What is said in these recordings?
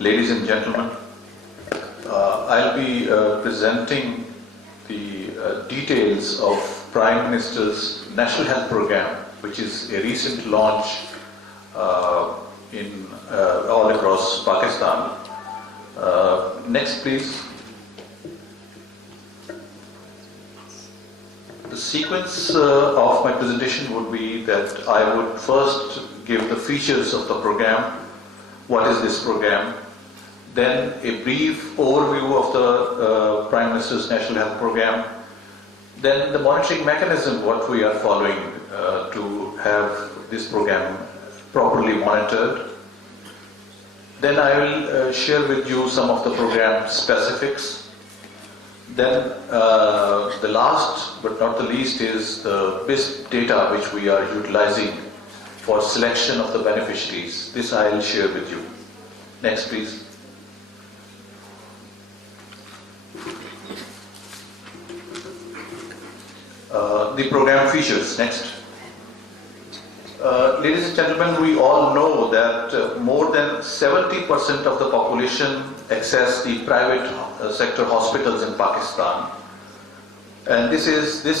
ladies and gentlemen, I'll be presenting the details of Prime Minister's National Health Program, which is a recent launch in all across Pakistan. Next, please. The sequence of my presentation would be that I would first give the features of the program. What is this program? Then a brief overview of the Prime Minister's National Health Program. Then the monitoring mechanism, what we are following to have this program properly monitored. Then I will share with you some of the program specifics. Then the last but not the least is the BISP data which we are utilizing for selection of the beneficiaries. This I will share with you. Next, please. The program features. Next. Ladies and gentlemen, we all know that more than 70% of the population access the private sector hospitals in Pakistan, and this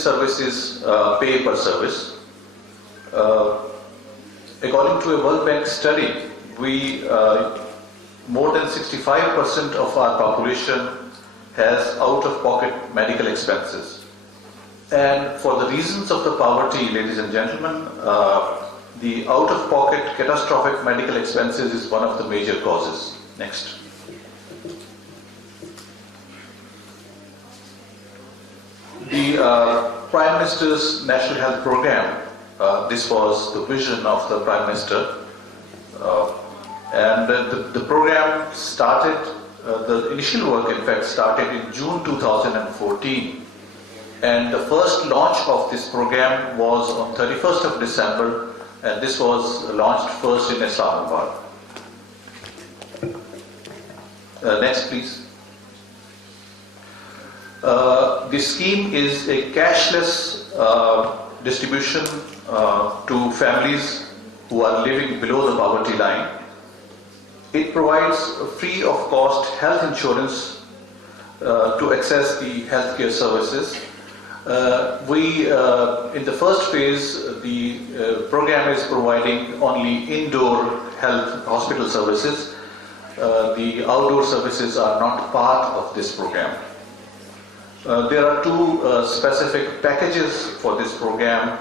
service is pay per service. According to a World Bank study, more than 65% of our population has out-of-pocket medical expenses. And for the reasons of the poverty, ladies and gentlemen, the out-of-pocket catastrophic medical expenses is one of the major causes. Next. The Prime Minister's National Health Program, this was the vision of the Prime Minister, and the program started, the initial work in fact started in June 2014. And the first launch of this program was on 31st of December, and this was launched first in Islamabad. Next, please. The scheme is a cashless distribution to families who are living below the poverty line. It provides free of cost health insurance to access the healthcare services. In the first phase, the program is providing only indoor health hospital services. The outdoor services are not part of this program. There are two specific packages for this program.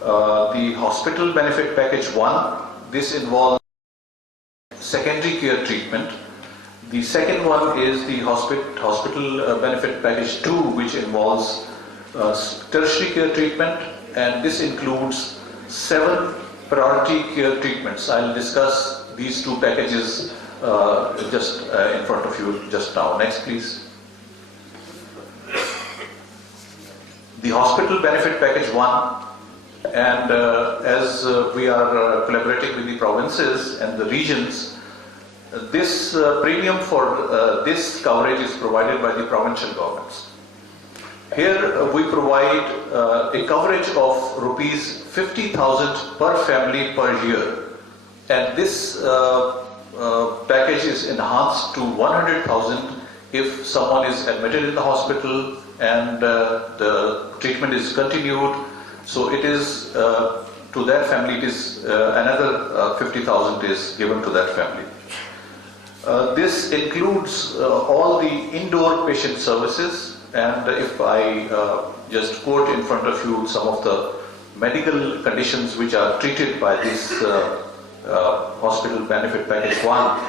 The Hospital Benefit Package 1, this involves secondary care treatment. The second one is the Hospital Benefit Package 2, which involves tertiary care treatment, and this includes 7 priority care treatments. I'll discuss these two packages just in front of you just now. Next, please. The Hospital Benefit Package 1, and as we are collaborating with the provinces and the regions, this premium for this coverage is provided by the provincial governments. Here we provide a coverage of rupees 50,000 per family per year, and this package is enhanced to 100,000 if someone is admitted in the hospital and the treatment is continued. So it is to that family, it is another 50,000 is given to that family. This includes all the indoor patient services. And if I just quote in front of you some of the medical conditions which are treated by this Hospital Benefit Package 1,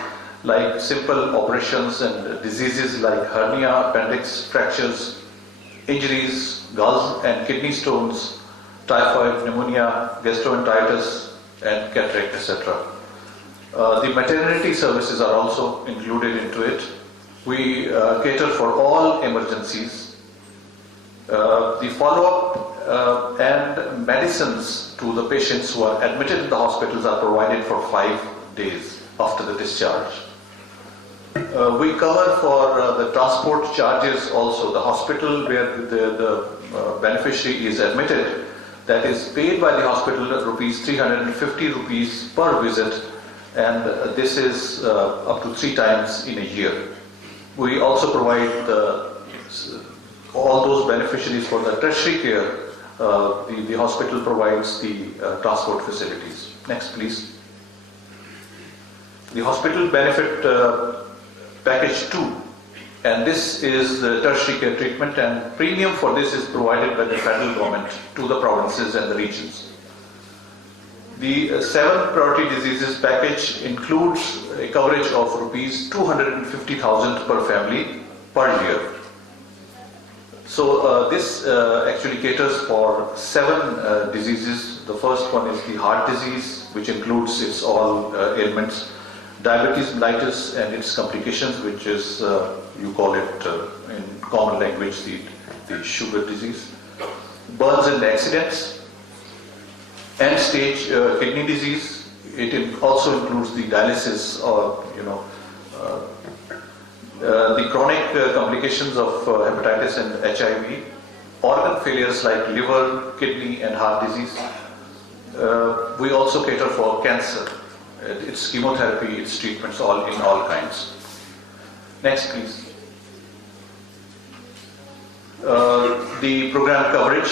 like simple operations and diseases like hernia, appendix fractures, injuries, gulls and kidney stones, typhoid, pneumonia, gastroenteritis and cataract, etc. The maternity services are also included into it. We cater for all emergencies. The follow-up and medicines to the patients who are admitted in the hospitals are provided for 5 days after the discharge. We cover for the transport charges also. The hospital where the beneficiary is admitted, that is paid by the hospital rupees 350 rupees per visit and this is up to 3 times in a year. We also provide all those beneficiaries for the tertiary care. The hospital provides the transport facilities. Next, please. The hospital benefit package 2, and this is the tertiary care treatment, and premium for this is provided by the federal government to the provinces and the regions. The 7 priority diseases package includes a coverage of rupees 250,000 per family per year. So this actually caters for 7 diseases. The first one is the heart disease, which includes its all ailments, diabetes mellitus and its complications, which is, you call it in common language, the sugar disease, burns and accidents, end-stage kidney disease. It also includes the dialysis or, the chronic complications of hepatitis and HIV, organ failures like liver, kidney and heart disease. We also cater for cancer. Its chemotherapy, its treatments, all in all kinds. Next, please. The program coverage.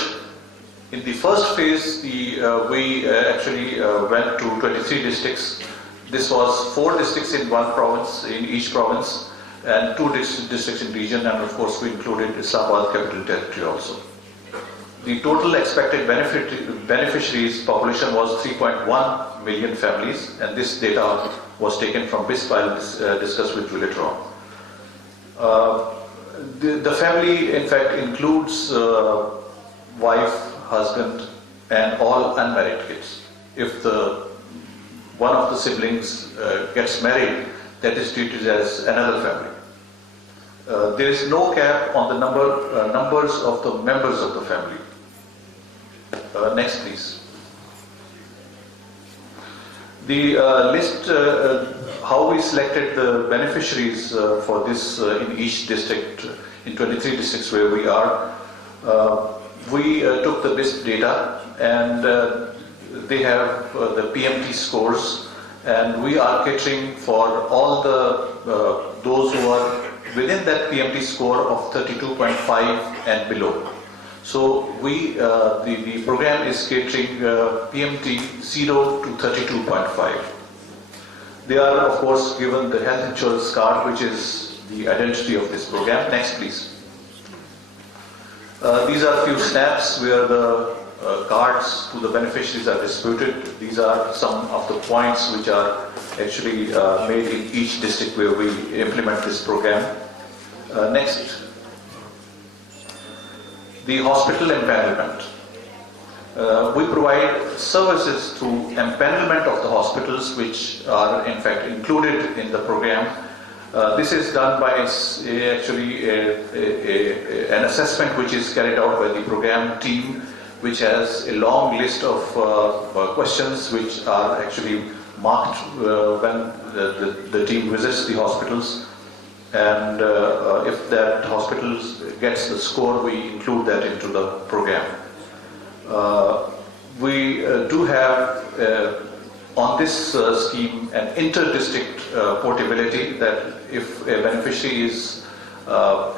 In the first phase, we actually went to 23 districts. This was 4 districts in one province, in each province, and 2 districts in region, and of course we included Islamabad Capital Territory also. The total expected beneficiaries population was 3.1 million families, and this data was taken from BISP. I'll discuss with you later on. The family, in fact, includes wife, husband, and all unmarried kids. If one of the siblings gets married, that is treated as another family. There is no cap on the numbers of the members of the family. Next, please. The list, how we selected the beneficiaries for this in each district, in 23 districts where we are. We took the BISP data, and they have the PMT scores, and we are catering for all those who are within that PMT score of 32.5 and below. So the program is catering PMT 0 to 32.5. They are, of course, given the health insurance card, which is the identity of this program. Next, please. These are a few snaps where the cards to the beneficiaries are distributed. These are some of the points which are actually made in each district where we implement this program. Next. The hospital empanelment. We provide services through empanelment of the hospitals, which are in fact included in the program. This is done by actually an assessment which is carried out by the program team, which has a long list of questions which are actually marked when the team visits the hospitals. And if that hospital gets the score, we include that into the program. We do have on this scheme an inter-district portability, that if a beneficiary is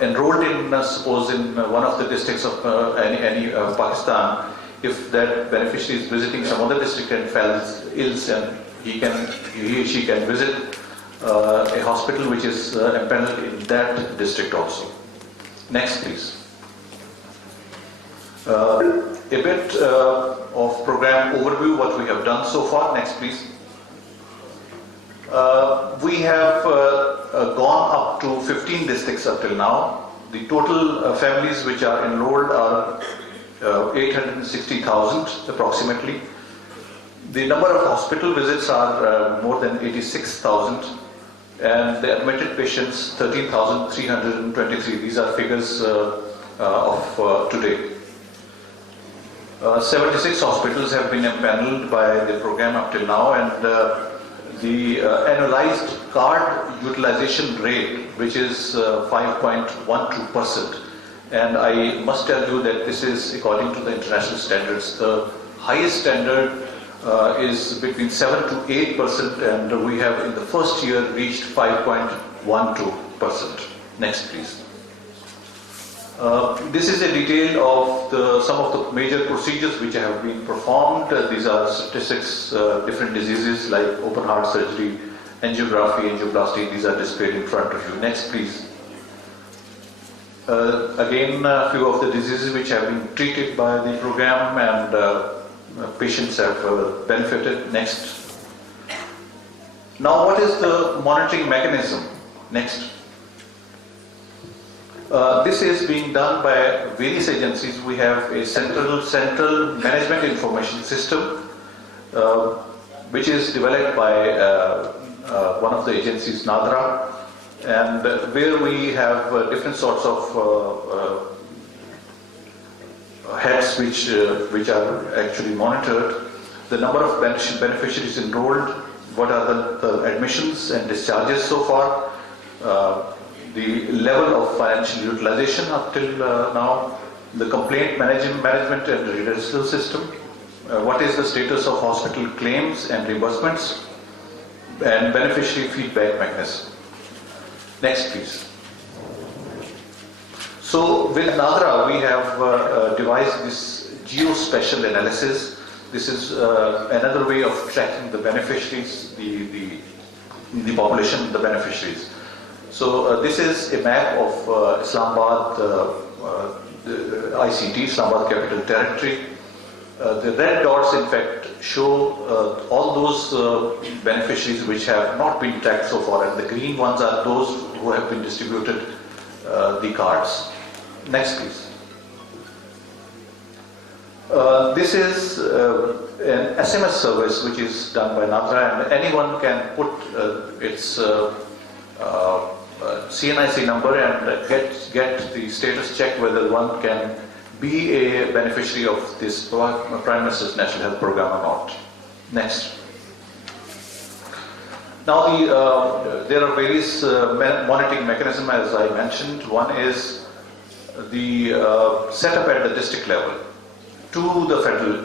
enrolled in, suppose in one of the districts of any Pakistan, if that beneficiary is visiting some other district and falls ill, and he or she can visit a hospital which is empaneled in that district also. Next, please. A bit of program overview, what we have done so far. Next, please. We have gone up to 15 districts up till now. The total families which are enrolled are 860,000 approximately. The number of hospital visits are more than 86,000, and the admitted patients 13,323. These are figures of today. 76 hospitals have been empaneled by the program up till now, and the annualized card utilization rate, which is 5.12%. And I must tell you that this is according to the international standards. The highest standard is between 7 to 8%, and we have in the first year reached 5.12%. Next, please. This is a detail of some of the major procedures which have been performed. These are statistics, different diseases like open heart surgery, angiography, angioplasty. These are displayed in front of you. Next, please. Again, a few of the diseases which have been treated by the program, and patients have benefited. Next. Now, what is the monitoring mechanism? Next. This is being done by various agencies. We have a central management information system, which is developed by one of the agencies, NADRA, and where we have different sorts of heads which are actually monitored. The number of beneficiaries enrolled, what are the admissions and discharges so far, the level of financial utilization up till now, the complaint management and redressal system, what is the status of hospital claims and reimbursements, and beneficiary feedback mechanism. Next, please. So with NADRA, we have devised this geospatial analysis. This is another way of tracking the beneficiaries, the population, the beneficiaries. So this is a map of Islamabad, ICT, Islamabad Capital Territory. The red dots, in fact, show all those beneficiaries which have not been tracked so far, and the green ones are those who have been distributed the cards. Next, please. This is an SMS service which is done by NADRA, and anyone can put its CNIC number and get the status check whether one can be a beneficiary of this Prime Minister's National Health Program or not. Next. Now there are various monitoring mechanisms, as I mentioned. One is the setup at the district level to the federal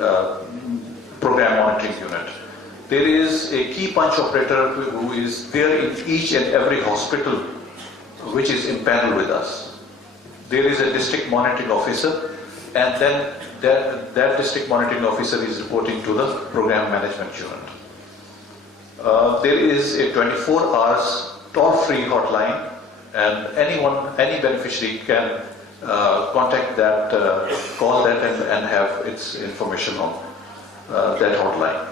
program monitoring unit. There is a key punch operator who is there in each and every hospital which is in panel with us. There is a district monitoring officer, and then that district monitoring officer is reporting to the program management unit. There is a 24 hours toll-free hotline, and any beneficiary can contact that, call that, and have its information on that hotline.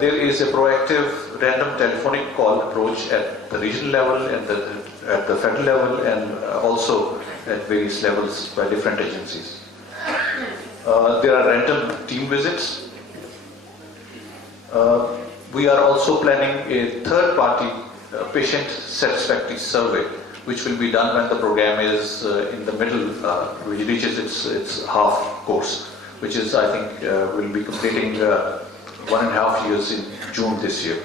There is a proactive random telephonic call approach at the regional level and at the federal level, and also at various levels by different agencies. There are random team visits. We are also planning a third-party patient satisfaction survey, which will be done when the program is in the middle, which reaches its half course, which is, I think, will be completing 1.5 years in June this year.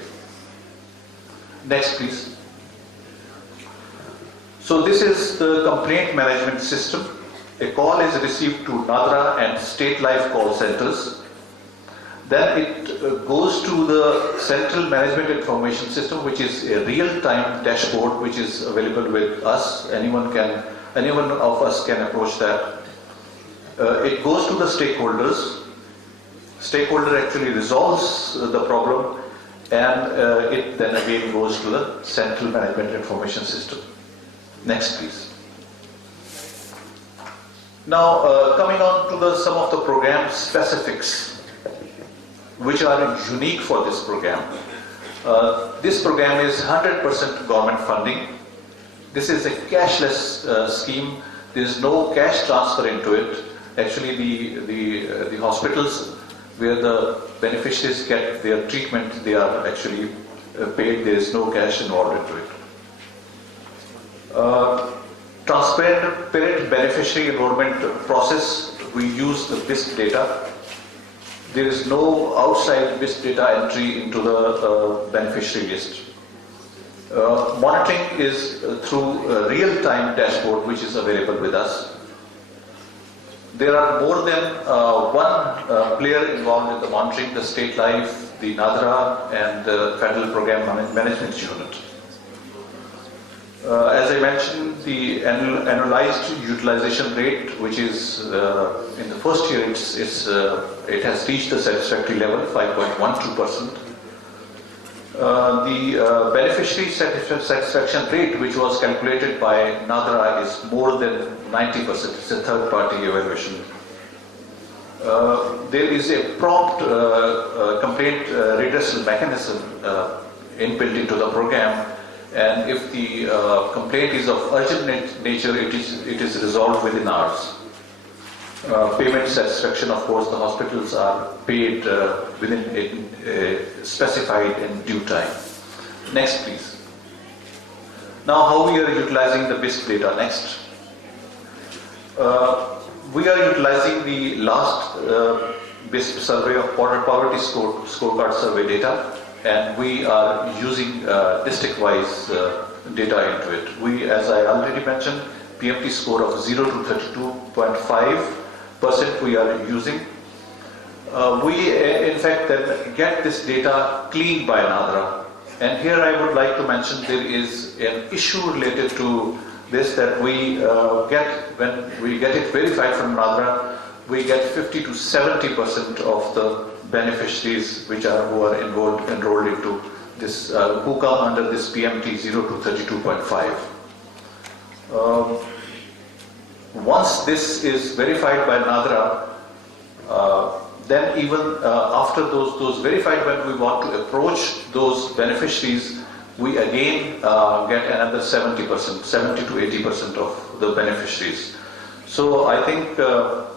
Next, please. So this is the complaint management system. A call is received to NADRA and state life call centers. Then it goes to the central management information system, which is a real-time dashboard which is available with us. Anyone of us can approach that. It goes to the stakeholders. Stakeholder actually resolves the problem, and it then again goes to the central management information system. Next, please. Now, coming on to some of the program specifics, which are unique for this program. This program is 100% government funding. This is a cashless scheme. There is no cash transfer into it. Actually, the hospitals where the beneficiaries get their treatment, they are actually paid. There is no cash involved into it. Transparent beneficiary enrollment process. We use the BISP data. There is no outside BISP data entry into the beneficiary list. Monitoring is through a real-time dashboard which is available with us. There are more than one player involved in the monitoring, the state life, the NADRA, and the Federal Program Management Unit. As I mentioned, the annualized utilization rate, which is in the first year, it has reached the satisfactory level, 5.12%. The beneficiary satisfaction rate, which was calculated by NADRA, is more than 90%. It's a third-party evaluation. There is a prompt complaint redressal mechanism inbuilt into the program, and if the complaint is of urgent nature, it is resolved within hours. Payment satisfaction, of course, the hospitals are paid within specified in due time. Next, please. Now, how we are utilizing the BISP data next? We are utilizing the last BISP survey of poverty scorecard survey data, and we are using district-wise data into it. We, as I already mentioned, PMT score of 0 to 32.5% we are using. We, in fact, then get this data cleaned by NADRA. And here I would like to mention there is an issue related to this that we when we get it verified from NADRA, we get 50 to 70% of the beneficiaries who are enrolled into this, who come under this PMT 0 to 32.5. Once this is verified by NADRA, then even after those verified, when we want to approach those beneficiaries, we again get another 70%, 70 to 80% of the beneficiaries. So I think,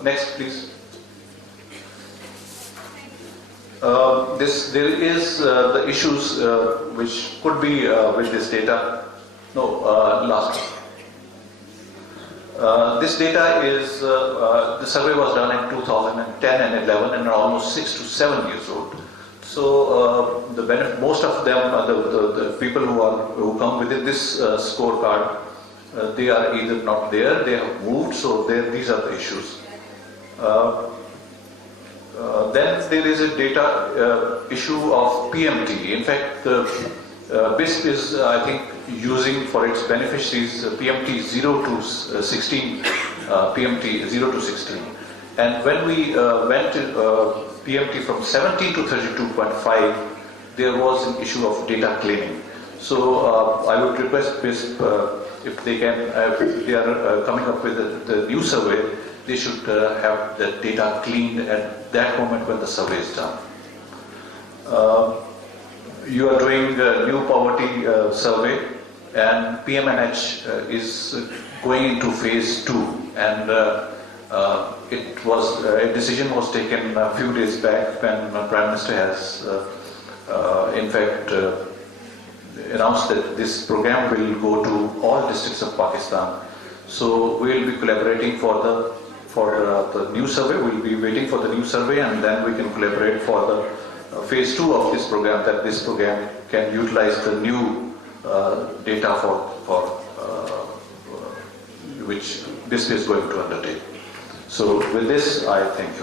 next please. There is the issues which could be with this data. No, last. This data is, the survey was done in 2010 and 11 and are almost 6 to 7 years old. So most of them, the people who come within this scorecard, they are either not there, they have moved, so these are the issues. Then there is a data issue of PMT. In fact, the BISP is, I think, using for its beneficiaries PMT 0 to 16, PMT 0 to 16. And when we went to PMT from 17 to 32.5, there was an issue of data cleaning. So I would request BISP, if they can, if they are coming up with the new survey, they should have the data cleaned at that moment when the survey is done. You are doing a new poverty survey, and PMNH is going into phase 2, and a decision was taken a few days back when the Prime Minister has in fact announced that this program will go to all districts of Pakistan. So we will be collaborating for the new survey. We will be waiting for the new survey, and then we can collaborate for the phase 2 of this program, that this program can utilize the new data which BISP is going to undertake. So with this, I thank you.